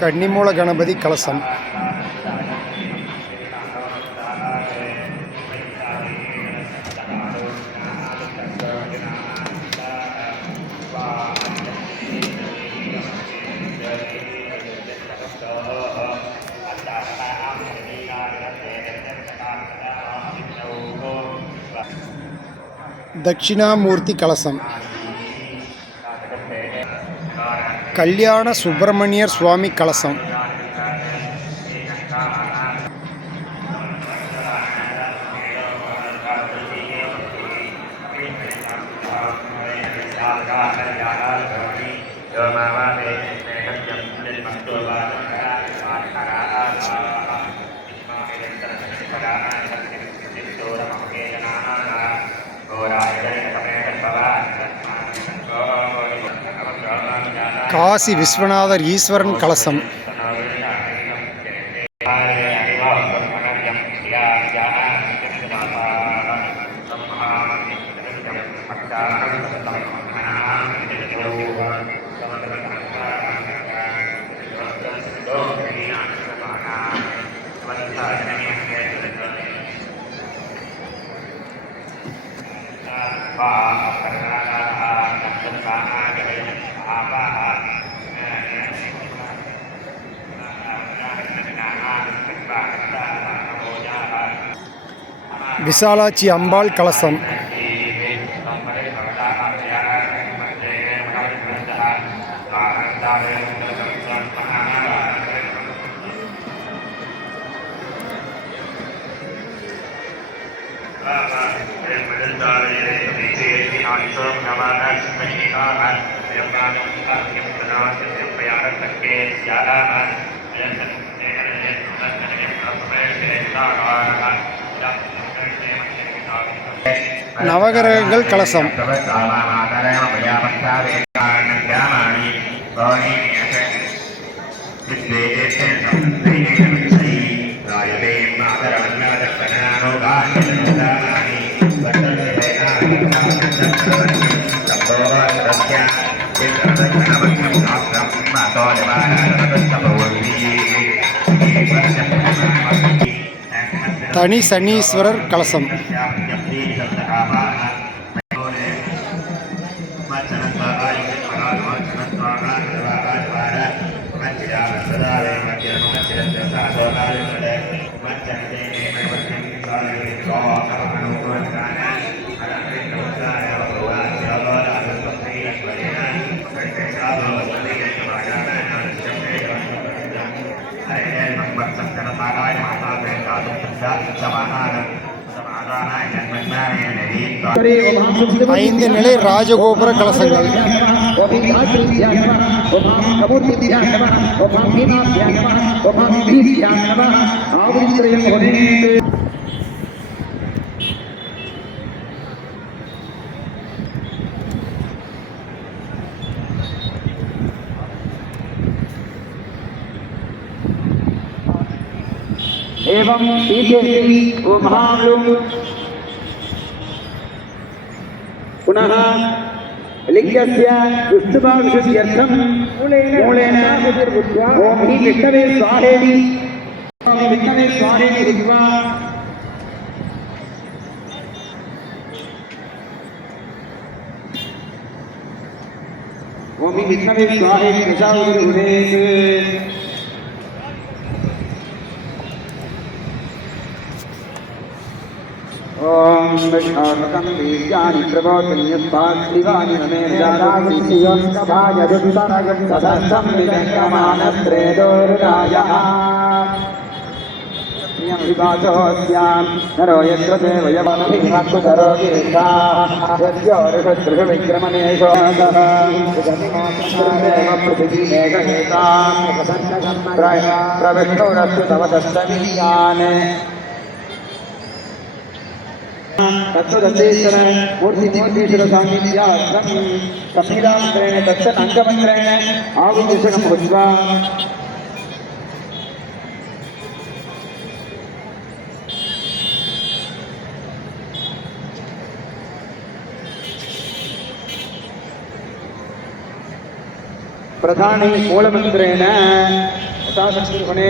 கன்னிமூல கணபதி கலசம். தட்சிணாமூர்த்தி கலசம். கல்யாண சுப்பிரமணியர் சுவாமி கலசம். காசி விஸ்வநாதர் ஈஸ்வரன் கலசம். விசாலாட்சி அம்பாள் கலசம். நவகிரகங்கள் கலசம். தனி சனீஸ்வரர் கலசம். ஐந்து நிலை ராஜகோபுர கலசங்கள். एवं पीठे पुनः लिंगस्य विष्णुभाविषुत्यर्थं मूलेन ओम हि विष्णवे स्वाहेति विष्णवे स्वाहेति कृत्वा ओम हि विष्णवे स्वाहेति निशावुरेत् ओम विष्णुर्कं बीजानि प्रबोधन्यस्ताद्दिवानि नमेन्द्रागुसियोस्तभायजुत्तरगत्सदर्थं विवेकमानस्त्रेदोरुरायः विवाचोऽस्यां नरो यत्र देवयवनभिभक्तरो गिरिष्ठाः यस्योरुषदृशविक्रमणेशोऽसः देव पृथिवीमेघहेतां प्रविष्णुरस्तु तव षष्ठवीर्यान् तत्सदेश्वर मूर्तिमूर्तीश्वर सान्निध्यार्थं कपिलामन्त्रेण तत्सदङ्गमन्त्रेण आहुतिषणं भुज्वा प्रधानी मूलमन्त्रेण यथाशक्तिर्वणे